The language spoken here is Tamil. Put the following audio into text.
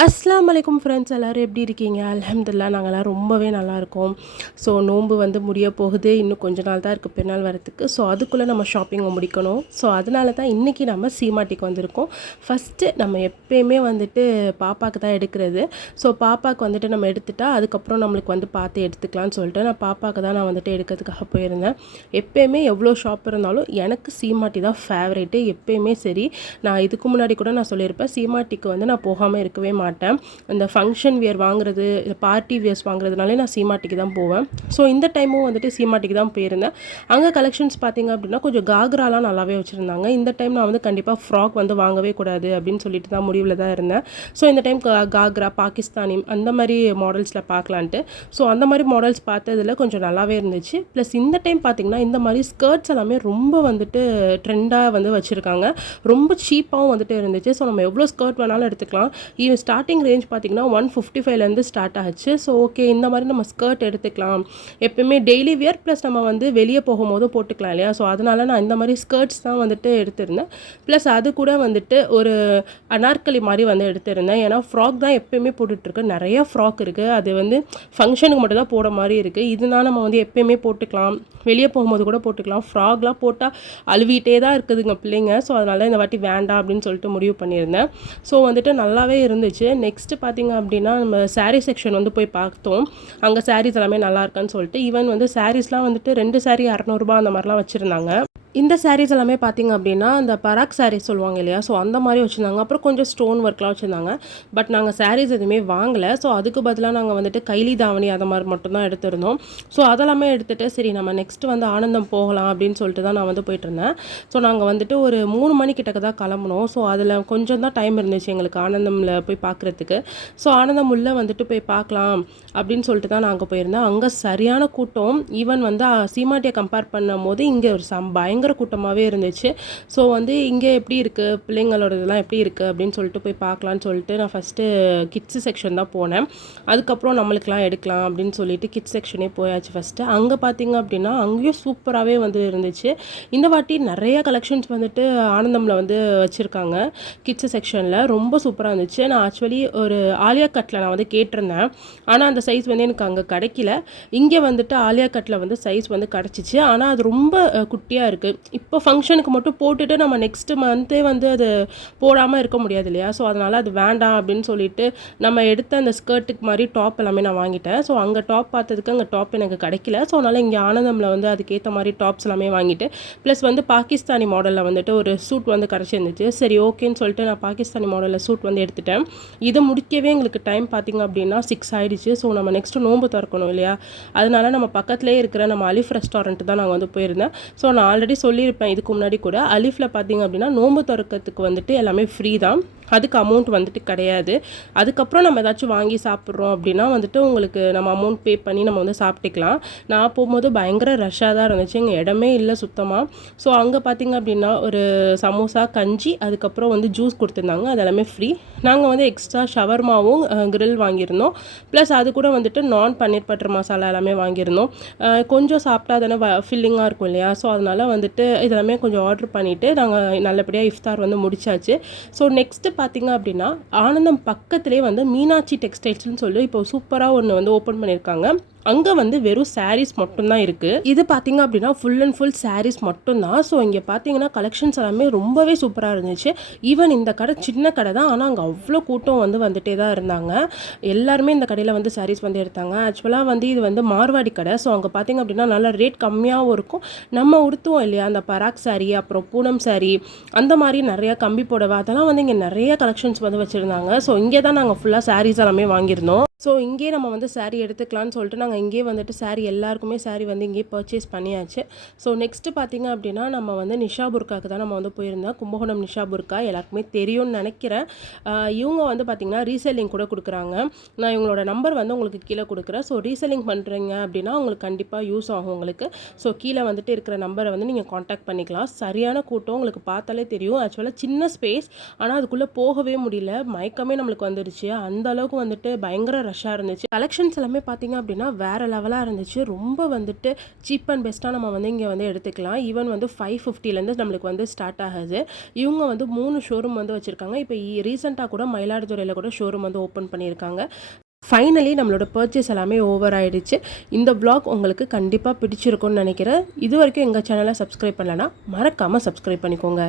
அஸ்ஸலாமு அலைக்கும் ஃப்ரெண்ட்ஸ், எல்லோரும் எப்படி இருக்கீங்க? அல்ஹம்துலில்லாஹ் நாங்கள்லாம் ரொம்பவே நல்லாயிருக்கோம். ஸோ நோன்பு வந்து முடிய போகுது. இன்னும் கொஞ்ச நாள் தான் இருக்குது பெருநாள் வரத்துக்கு. ஸோ அதுக்குள்ளே நம்ம ஷாப்பிங்கை முடிக்கணும். ஸோ அதனால தான் இன்றைக்கி நம்ம சீமாட்டிக்கு வந்திருக்கோம். ஃபஸ்ட்டு நம்ம எப்போயுமே வந்துட்டு பாப்பாவுக்கு தான் எடுக்கிறது. ஸோ பாப்பாவுக்கு வந்துட்டு நம்ம எடுத்துட்டா அதுக்கப்புறம் நம்மளுக்கு வந்து பார்த்து எடுத்துக்கலாம்னு சொல்லிட்டு நான் பாப்பாவுக்கு தான் நான் வந்துட்டு எடுக்கிறதுக்காக போயிருந்தேன். எப்போயுமே எவ்வளோ ஷாப் இருந்தாலும் எனக்கு சீமாட்டி தான் ஃபேவரேட்டு. எப்போயுமே சரி, நான் இதுக்கு முன்னாடி கூட நான் சொல்லியிருப்பேன், சீமாட்டிக்கு வந்து நான் போகாமல் இருக்கவே மாட்டேன். இந்த ஃபங்க்ஷன் வியர் வாங்குறது, இல்லை பார்ட்டி வியர்ஸ் வாங்குறதுனாலே நான் சீமாட்டிக்கு தான் போவேன். ஸோ இந்த டைமும் வந்துட்டு சீமாட்டிக்கு தான் போயிருந்தேன். அங்கே கலெக்ஷன்ஸ் பார்த்திங்க அப்படின்னா கொஞ்சம் காக்ராலாம் நல்லாவே வச்சுருந்தாங்க. இந்த டைம் நான் வந்து கண்டிப்பாக ஃப்ராக் வந்து வாங்கவே கூடாது அப்படின்னு சொல்லிட்டு தான் முடிவில் தான் இருந்தேன். ஸோ இந்த டைம் காக்ரா, பாகிஸ்தானி அந்த மாதிரி மாடல்ஸில் பார்க்கலான்ட்டு. ஸோ அந்த மாதிரி மாடல்ஸ் பார்த்ததில் கொஞ்சம் நல்லாவே இருந்துச்சு. ப்ளஸ் இந்த டைம் பார்த்திங்கன்னா இந்த மாதிரி ஸ்கர்ட்ஸ் எல்லாமே ரொம்ப வந்துட்டு ட்ரெண்டாக வந்து வச்சுருக்காங்க. ரொம்ப சீப்பாகவும் வந்துட்டு இருந்துச்சு. ஸோ நம்ம எவ்வளோ ஸ்கர்ட் வேணாலும் எடுத்துக்கலாம். ஸ்டார்டிங் ரேஞ்ச் பார்த்திங்கன்னா 155லேருந்து ஸ்டார்ட் ஆச்சு. ஸோ ஓகே, இந்த மாதிரி நம்ம ஸ்கர்ட் எடுத்துக்கலாம். எப்போயுமே டெய்லி வியர் ப்ளஸ் நம்ம வந்து வெளியே போகும்போதும் போட்டுக்கலாம் இல்லையா? ஸோ அதனால் நான் இந்த மாதிரி ஸ்கர்ட்ஸ் தான் வந்துட்டு எடுத்திருந்தேன். ப்ளஸ் அது கூட வந்துட்டு ஒரு அனார்கலி மாதிரி வந்து எடுத்திருந்தேன். ஏன்னா ஃப்ராக் தான் எப்போயுமே போட்டுட்ருக்கு. நிறைய ஃப்ராக் இருக்குது. அது வந்து ஃபங்க்ஷனுக்கு மட்டும் தான் போட மாதிரி இருக்குது. இதனால் நம்ம வந்து எப்போயுமே போட்டுக்கலாம், வெளியே போகும்போது கூட போட்டுக்கலாம். ஃப்ராக்லாம் போட்டால் அழுவிட்டே தான் இருக்குதுங்க பிள்ளைங்க. ஸோ அதனால் இந்த வாட்டி வேண்டாம் அப்படின்னு சொல்லிட்டு முடிவு பண்ணியிருந்தேன். ஸோ வந்துட்டு நல்லாவே இருந்துச்சு. நெக்ஸ்ட்டு பார்த்திங்க அப்படின்னா நம்ம சாரீ செக்ஷன் வந்து போய் பார்த்தோம். அங்கே சாரீஸ் எல்லாமே நல்லா இருக்கான்னு சொல்லிட்டு ஈவன் வந்து சாரீஸ்லாம் வந்துட்டு 2 சாரீ 200 அந்த மாதிரிலாம் வச்சுருந்தாங்க. இந்த சாரீஸ் எல்லாமே பார்த்திங்க அப்படின்னா அந்த பராக் சாரீஸ் சொல்லுவாங்க இல்லையா? ஸோ அந்த மாதிரி வச்சுருந்தாங்க. அப்புறம் கொஞ்சம் ஸ்டோன் ஒர்க்லாம் வச்சுருந்தாங்க. பட் நாங்கள் சாரீஸ் எதுவுமே வாங்கலை. ஸோ அதுக்கு பதிலாக நாங்கள் வந்துட்டு கைலி தாவணி அதை மாதிரி மட்டும்தான் எடுத்திருந்தோம். ஸோ அதெல்லாமே எடுத்துகிட்டு சரி நம்ம நெக்ஸ்ட்டு வந்து ஆனந்தம் போகலாம் அப்படின்னு சொல்லிட்டு தான் நான் வந்து போயிட்டுருந்தேன். ஸோ நாங்கள் வந்துட்டு ஒரு 3 மணிக்கிட்டக்க தான் கிளம்புனோம். ஸோ அதில் கொஞ்சம் தான் டைம் இருந்துச்சு எங்களுக்கு ஆனந்தமில் போய் பார்க்குறதுக்கு. ஸோ ஆனந்தம் உள்ளே வந்துட்டு போய் பார்க்கலாம் அப்படின்னு சொல்லிட்டு தான் நாங்கள் போயிருந்தேன். அங்கே சரியான கூட்டம். ஈவன் வந்து சீமாட்டியை கம்பேர் பண்ணும் போது இங்கே ஒரு பயங்கர கூட்டமாகவே இருந்துச்சு. ஸோ வந்து இங்கே எப்படி இருக்குது, பிள்ளைங்களோட இதெல்லாம் எப்படி இருக்குது அப்படின்னு சொல்லிட்டு போய் பார்க்கலான்னு சொல்லிட்டு நான் ஃபஸ்ட்டு கிட்ஸு செக்ஷன் தான் போனேன். அதுக்கப்புறம் நம்மளுக்கெலாம் எடுக்கலாம் அப்படின்னு சொல்லிட்டு கிட்ஸ் செக்ஷனே போயாச்சு ஃபஸ்ட்டு. அங்கே பார்த்திங்க அப்படின்னா அங்கேயும் சூப்பராகவே வந்து இருந்துச்சு. இந்த வாட்டி நிறைய கலெக்ஷன்ஸ் வந்துட்டு ஆனந்தமில் வந்து வச்சுருக்காங்க. கிட்ஸு செக்ஷனில் ரொம்ப சூப்பராக இருந்துச்சு. நான் ஆக்சுவலி ஒரு ஆலியா கட்டில் நான் வந்து கேட்டிருந்தேன். ஆனால் அந்த சைஸ் வந்து எனக்கு அங்கே கிடைக்கல. இங்கே வந்துட்டு ஆலியா கட்டில் வந்து சைஸ் வந்து கிடச்சிச்சு. ஆனால் அது ரொம்ப குட்டியாக இருக்குது. இப்போ ஃபங்க்ஷனுக்கு மட்டும் போட்டுட்டு நம்ம நெக்ஸ்ட்டு மந்த்தே வந்து அது போடாமல் இருக்க முடியாது இல்லையா? ஸோ அதனால் அது வேண்டாம் அப்படின்னு சொல்லிட்டு நம்ம எடுத்த அந்த ஸ்கர்ட்டுக்கு மாதிரி டாப் எல்லாமே நான் வாங்கிட்டேன். ஸோ அங்கே டாப் பார்த்ததுக்கு அங்கே டாப் எனக்கு கிடைக்கல. ஸோ அதனால் இங்கே ஆனந்தமில் வந்து அதுக்கேற்ற மாதிரி டாப்ஸ் எல்லாமே வாங்கிட்டு ப்ளஸ் வந்து பாகிஸ்தானி மாடலில் வந்துட்டு ஒரு சூட் வந்து கிடச்சிருந்துச்சு. சரி ஓகேன்னு சொல்லிட்டு நான் பாகிஸ்தானி மாடலில் சூட் வந்து எடுத்துட்டேன். இதை முடிக்கவே எங்களுக்கு டைம் பார்த்திங்க அப்படின்னா 6 ஆகிடுச்சு. ஸோ நம்ம நெக்ஸ்ட்டு நோன்பு திறக்கணும் இல்லையா? அதனால் நம்ம பக்கத்துலேயே இருக்கிற நம்ம அலிஃப் ரெஸ்டாரண்ட் தான் நாங்கள் வந்து போயிருந்தேன். ஸோ நான் ஆல்ரெடி சொல்லியிருப்பேன் இதுக்கு முன்னாடி கூட, அலிஃபில் பார்த்திங்க அப்படின்னா நோன்பு திறக்கிறதுக்கு வந்துட்டு எல்லாமே ஃப்ரீ தான். அதுக்கு அமௌண்ட் வந்துட்டு கிடையாது. அதுக்கப்புறம் நம்ம ஏதாச்சும் வாங்கி சாப்பிட்றோம் அப்படின்னா வந்துட்டு உங்களுக்கு நம்ம அமௌண்ட் பே பண்ணி நம்ம வந்து சாப்பிட்டுக்கலாம். நான் போகும்போது பயங்கர ரஷ்ஷாக தான் இருந்துச்சு. எங்கள் இடமே இல்லை சுத்தமாக. ஸோ அங்கே பார்த்திங்க அப்படின்னா ஒரு சமோசா, கஞ்சி, அதுக்கப்புறம் வந்து ஜூஸ் கொடுத்துருந்தாங்க. அது எல்லாமே ஃப்ரீ. நாங்கள் வந்து எக்ஸ்ட்ரா ஷவர்மாவும் கிரில் வாங்கியிருந்தோம். ப்ளஸ் அது கூட வந்துட்டு நான் பன்னீர் பட்டர் மசாலா எல்லாமே வாங்கியிருந்தோம். கொஞ்சம் சாப்பிட்டா தானே ஃபில்லிங்காக இருக்கும் இல்லையா? ஸோ அதனால் வந்துட்டு இதெல்லாமே கொஞ்சம் ஆர்டர் பண்ணிவிட்டு நாங்கள் நல்லபடியாக இஃப்தார் வந்து முடிச்சாச்சு. ஸோ நெக்ஸ்ட்டு பார்த்திங்க அப்படின்னா ஆனந்தம் பக்கத்துலேயே வந்து மீனாட்சி டெக்ஸ்டைல்ஸ்னு சொல்லி இப்போ சூப்பராக ஒன்று வந்து ஓப்பன் பண்ணியிருக்காங்க. அங்கே வந்து வெறும் சாரீஸ் மட்டும்தான் இருக்குது. இது பார்த்திங்க அப்படின்னா ஃபுல் அண்ட் ஃபுல் சாரீஸ் மட்டும்தான். ஸோ இங்கே பார்த்தீங்கன்னா கலெக்ஷன்ஸ் எல்லாமே ரொம்பவே சூப்பராக இருந்துச்சு. ஈவன் இந்த கடை சின்ன கடை தான், ஆனால் அங்கே அவ்வளோ கூட்டம் வந்து வந்துட்டே தான் இருந்தாங்க. எல்லாருமே இந்த கடையில் வந்து சாரீஸ் வந்து எடுத்தாங்க. ஆக்சுவலாக வந்து இது வந்து மார்வாடி கடை. ஸோ அங்கே பார்த்திங்க அப்படின்னா நல்லா ரேட் கம்மியாகவும் இருக்கும். நம்ம உடுத்துவோம் இல்லையா அந்த பராக் சாரீ, அப்புறம் பூனம் சாரீ, அந்த மாதிரி நிறையா கம்பி புடவை, அதெல்லாம் வந்து இங்கே நிறைய கலெக்ஷன்ஸ் வந்து வச்சுருந்தாங்க. ஸோ இங்கே தான் நாங்கள் ஃபுல்லாக சாரீஸ் எல்லாமே வாங்கியிருந்தோம். ஸோ இங்கே நம்ம வந்து சாரீ எடுத்துக்கலான்னு சொல்லிட்டு நாங்கள் இங்கே வந்துட்டு சாரீ எல்லாருக்குமே சாரீ வந்து இங்கே பர்ச்சேஸ் பண்ணியாச்சு. ஸோ நெக்ஸ்ட்டு பார்த்திங்க அப்படின்னா நம்ம வந்து நிஷா புர்காவுக்கு தான் நம்ம வந்து போயிருந்தோம். கும்பகோணம் நிஷா புர்கா எல்லாருக்குமே தெரியும்னு நினைக்கிறேன். இவங்க வந்து பார்த்திங்கன்னா ரீசெல்லிங் கூட கொடுக்குறாங்க. நான் இவங்களோட நம்பர் வந்து உங்களுக்கு கீழே கொடுக்குறேன். ஸோ ரீசெல்லிங் பண்ணுறீங்க அப்படின்னா உங்களுக்கு கண்டிப்பாக யூஸ் ஆகும் உங்களுக்கு. ஸோ கீழே வந்துட்டு இருக்கிற நம்பரை வந்து நீங்கள் காண்டாக்ட் பண்ணிக்கலாம். சரியான கூட்டம் உங்களுக்கு பார்த்தாலே தெரியும். ஆக்சுவலாக சின்ன ஸ்பேஸ், ஆனால் அதுக்குள்ளே போகவே முடியல. மயக்கமே நம்மளுக்கு வந்துடுச்சு. அந்த அளவுக்கு வந்துட்டு பயங்கர ரஷ்ஷாக இருந்துச்சு. கலெக்ஷன்ஸ் எல்லாமே பார்த்தீங்க அப்படின்னா வேறு லெவலாக இருந்துச்சு. ரொம்ப வந்துட்டு சீப் அண்ட் பெஸ்ட்டாக நம்ம வந்து இங்கே வந்து எடுத்துக்கலாம். ஈவன் வந்து 550லேருந்து நம்மளுக்கு வந்து ஸ்டார்ட் ஆகுது. இவங்க வந்து 3 ஷோரூம் வந்து வச்சுருக்காங்க. இப்போ ரீசெண்டாக கூட மயிலாடுதுறையில் கூட ஷோரூம் வந்து ஓப்பன் பண்ணியிருக்காங்க. ஃபைனலி நம்மளோட பர்ச்சேஸ் எல்லாமே ஓவர் ஆகிடுச்சு. இந்த வ்ளாக் உங்களுக்கு கண்டிப்பாக பிடிச்சிருக்கும்னு நினைக்கிறேன். இது வரைக்கும் எங்கள் சேனலை சப்ஸ்கிரைப் பண்ணலைன்னா மறக்காமல் சப்ஸ்கிரைப் பண்ணிக்கோங்க.